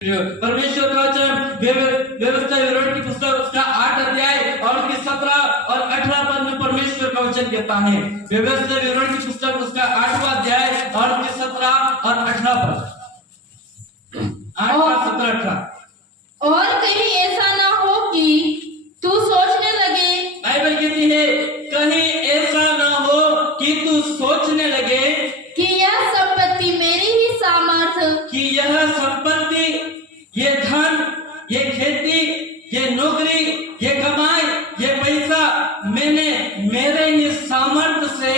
परमेश्वर का वचन व्यवस्था विवरण की पुस्तक उसका 8 अध्याय और उसकी 17 और 18 पद में परमेश्वर का वचन कहता है। व्यवस्था विवरण की पुस्तक उसका 8वां अध्याय और उसकी 17 और 18 पद, 8 और 17 18। और कहीं ऐसा ना हो कि तू सोचने लगे, बाइबल कहती है कहीं ऐसा ना हो कि तू सोचने लगे कि यह संपत्ति मेरी ही सामर्थ्य, कि यह संपत्ति, ये धन, ये खेती, ये नौकरी, ये कमाई, ये पैसा मैंने मेरे ही सामर्थ्य से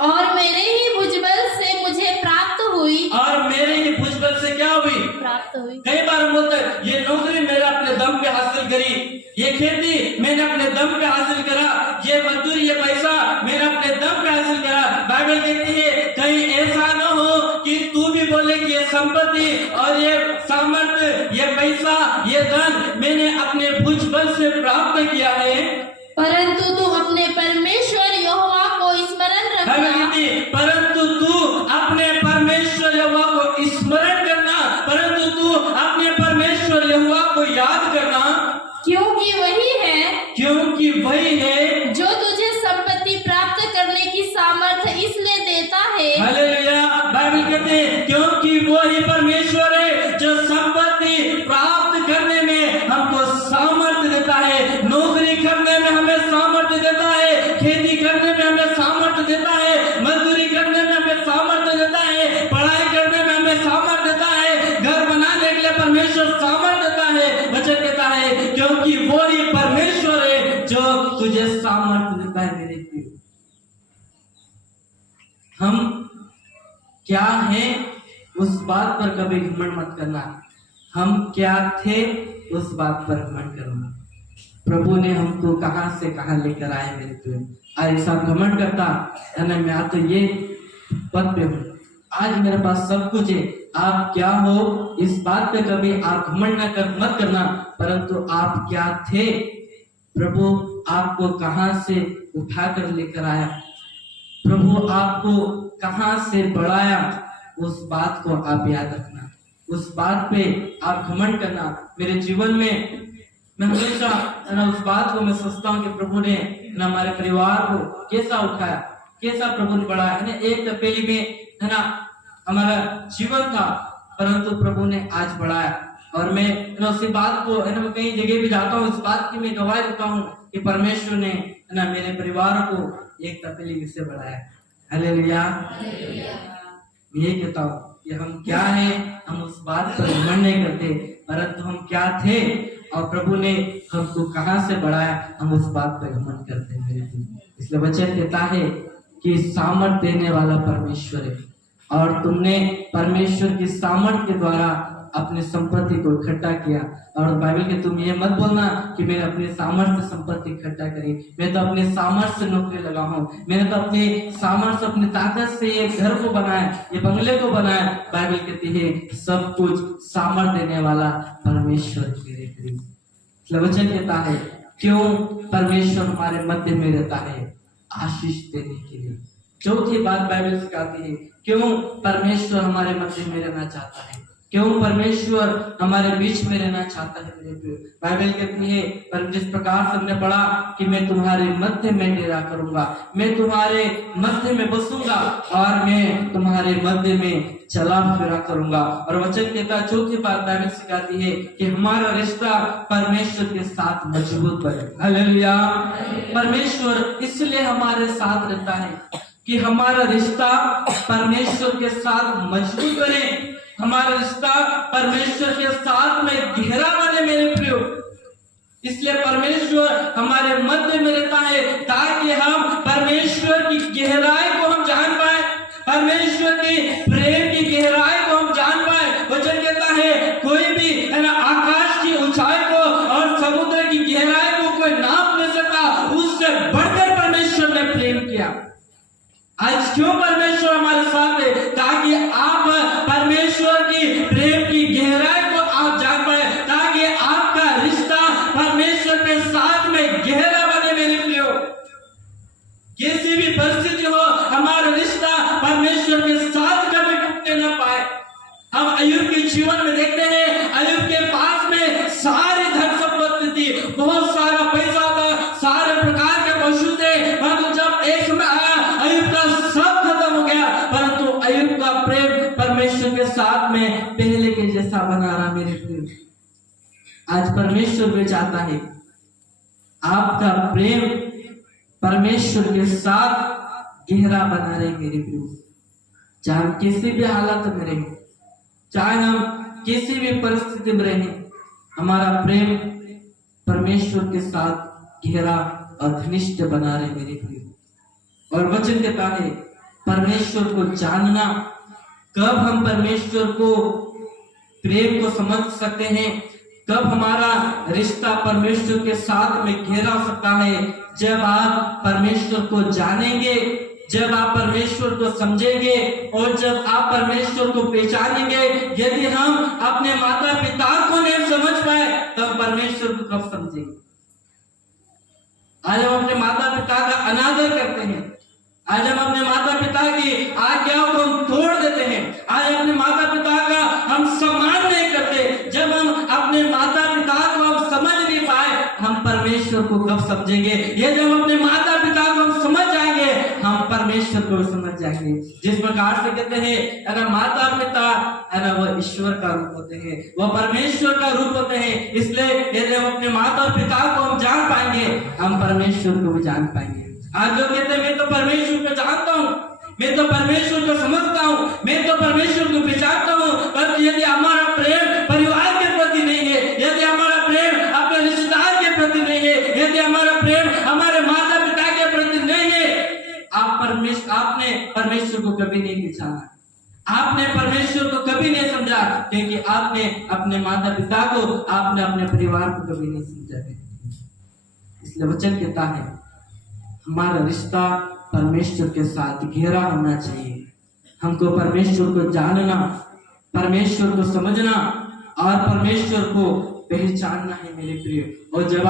और मेरे ही भुजबल से मुझे प्राप्त हुई। और मेरे ही भुजबल से क्या हुई? प्राप्त हुई। कई बार हम बोलते हैं ये नौकरी मैंने अपने दम पे हासिल करी, ये खेती मैंने अपने दम पे हासिल करा, ये मजदूरी, ये पैसा मैंने अपने दम पे हासिल करा। बाइबल कहती है कहीं ऐसा ना हो कि तू भी बोले कि ये संपत्ति और ये सामर्थ्य, ये पैसा, ये धन मैंने अपने भुजबल से प्राप्त किया है, परंतु तू अपने परमेश्वर यहोवा को स्मरण रखना। परंतु तू अपने परमेश्वर यहोवा को स्मरण करना, परंतु तू अपने परमेश्वर यहोवा को याद करना, क्योंकि वही है जो तुझे संपत्ति प्राप्त करने की सामर्थ्य इसलिए देता है। हालेलुया। बाइबल कहते हैं क्योंकि वो ही परमेश्वर है जो संपत्ति प्राप्त करने में हमको सामर्थ्य देता है, नौकरी करने में हमें सामर्थ्य देता है, खेती करने में हमें सामर्थ्य देता है, मजदूरी करने में हमें सामर्थ्य देता है, पढ़ाई करने में हमें सामर्थ्य देता है, घर बनाने के लिए परमेश्वर सामर्थ्य देता है। वचन कहता है क्योंकि वो ही परमेश्वर है जो तुझे सामर्थ्य देता है। मेरे प्रिय, हम क्या हैं उस बात पर कभी घमंड मत करना, हम क्या थे उस बात पर घमंड करना। प्रभु ने हमको कहां से कहां लेकर आए मेरे प्रिय। आज सब घमंड करता है ना, मैं आज तो ये पद पे हूँ, आज मेरे पास सब कुछ है। आप क्या हो इस बात पे कभी आप घमंड मत करना, परंतु आप क्या थे, प्रभु आपको कहां से उठाकर लेकर आया, प्रभु आपको कहां से बढ़ाया, उस बात को आप याद रखना, उस बात पे आप घमंड करना। मेरे जीवन में मैं हमेशा उस बात को मैं सोचता हूँ कि प्रभु ने हमारे परिवार को कैसा उठाया, कैसा प्रभु ने बढ़ाया। एक तपेली में है ना हमारा जीवन था, परंतु प्रभु ने आज बढ़ाया। और मैं उसी बात को है ना, मैं कई जगह भी जाता हूँ, इस बात की मैं गवाही देता हूँ कि परमेश्वर ने है ना मेरे परिवार को एक तपेली से बढ़ाया। हालेलुया। ये कहता हूँ कि हम क्या हैं, हम उस बात पर घमंड नहीं करते, परंतु हम क्या थे और प्रभु ने हमको कहां से बढ़ाया, हम उस बात पर घमंड करते हैं मेरे प्रिय। इसलिए वचन कहता है कि सामर्थ्य देने वाला परमेश्वर है, और तुमने परमेश्वर की सामर्थ्य के द्वारा अपनी संपत्ति को इकट्ठा किया। और बाइबल के तुम ये मत बोलना कि मैंने अपनी सामर्थ्य संपत्ति इकट्ठा करी, मैं तो अपने सामर्थ्य से नौकरी लगा हूँ, मैंने तो अपने सामर्थ्य अपनी ताकत से ये घर को बनाया, ये बंगले को बनाया। बाइबल कहती है सब कुछ सामर्थ्य देने वाला परमेश्वर मेरे प्रिय। वचन कहता है क्यों परमेश्वर हमारे मध्य में रहता है, आशीष देने के लिए। चौथी बात बाइबल सिखाती है क्यों परमेश्वर हमारे मध्य में रहना चाहता है, क्यों परमेश्वर हमारे बीच में रहना चाहता है मेरे प्रिय। बाइबल कहती है पर जिस प्रकार से हमने पढ़ा कि मैं तुम्हारे मध्य में डेरा करूंगा, मैं तुम्हारे मध्य में बसूंगा और मैं तुम्हारे मध्य में चला फिरा करूंगा। और वचन कहता चौथी बात बाइबल सिखाती है कि हमारा रिश्ता परमेश्वर के साथ मजबूत बने। हालेलुया। परमेश्वर इसलिए हमारे साथ रहता है कि हमारा रिश्ता परमेश्वर के साथ मजबूत बने, हमारा रिश्ता परमेश्वर के साथ में गहरा बने मेरे प्रियो। इसलिए परमेश्वर हमारे मध्य में रहता है ताकि हम परमेश्वर की गहराई को हम जान पाए, परमेश्वर की प्रेम की गहराई को हम जान पाए। वचन कहता है कोई भी है ना आकाश की ऊंचाई को और समुद्र की गहराई को कोई नाप नहीं सकता, उससे बढ़कर परमेश्वर ने प्रेम किया। आज क्यों परमेश्वर हमारे साथ है, ताकि आप परमेश्वर की प्रेम की गहराई को आप जान पाए, ताकि आपका रिश्ता परमेश्वर के साथ में गहरा बने मेरे प्रियो। किसी भी परिस्थिति हो हमारा रिश्ता परमेश्वर के साथ जैसा बना रहा मेरे प्रिय। आज परमेश्वर भी चाहता है आपका प्रेम परमेश्वर के साथ गहरा बना रहे मेरे प्रिय। चाहे हम किसी भी हालत में रहें, चाहे हम किसी भी परिस्थिति में रहें, हमारा प्रेम परमेश्वर के साथ गहरा और घनिष्ठ बना रहे मेरे प्रिय। और वचन कहता है परमेश्वर को जानना। कब हम परमेश्वर को प्रेम को समझ सकते हैं, कब हमारा रिश्ता परमेश्वर के साथ में गहरा हो सकता है, जब आप परमेश्वर को जानेंगे, जब आप परमेश्वर को समझेंगे और जब आप परमेश्वर को पहचानेंगे। यदि हम अपने माता पिता को नहीं समझ पाए तो हम परमेश्वर को कब समझेंगे। आज हम अपने माता पिता का अनादर करते हैं, आज हम अपने माता पिता की आज्ञाओं को हम तोड़ देते हैं, आज अपने माता पिता का हम सम्मान नहीं करते। जब हम अपने माता पिता को हम समझ नहीं पाए, हम परमेश्वर को कब समझेंगे। ये जब हम अपने माता पिता को हम समझ जाएंगे, हम परमेश्वर को समझ जाएंगे। जिस प्रकार से कहते हैं अगर माता पिता है ना, वो ईश्वर का रूप होते हैं, वो परमेश्वर का रूप होते हैं। इसलिए यदि हम अपने माता पिता को हम जान पाएंगे, हम परमेश्वर को भी जान पाएंगे। आज लोग कहते हैं मैं तो परमेश्वर को जानता हूँ, मैं तो परमेश्वर को समझता हूँ, मैं तो परमेश्वर को पहचानता हूँ, पर यदि हमारा प्रेम परिवार के प्रति नहीं है, यदि हमारा प्रेम अपने रिश्तेदार के प्रति नहीं है, यदि हमारा प्रेम हमारे माता पिता के प्रति नहीं है, आपने परमेश्वर को कभी नहीं पहचाना, आपने परमेश्वर को कभी नहीं समझा, क्योंकि आपने अपने माता पिता को, आपने अपने परिवार को कभी नहीं समझा। इसलिए वचन कहता है हमारा रिश्ता परमेश्वर के साथ गहरा होना चाहिए। हमको परमेश्वर को जानना, परमेश्वर को समझना और परमेश्वर को पहचानना है मेरे प्रिय। और जब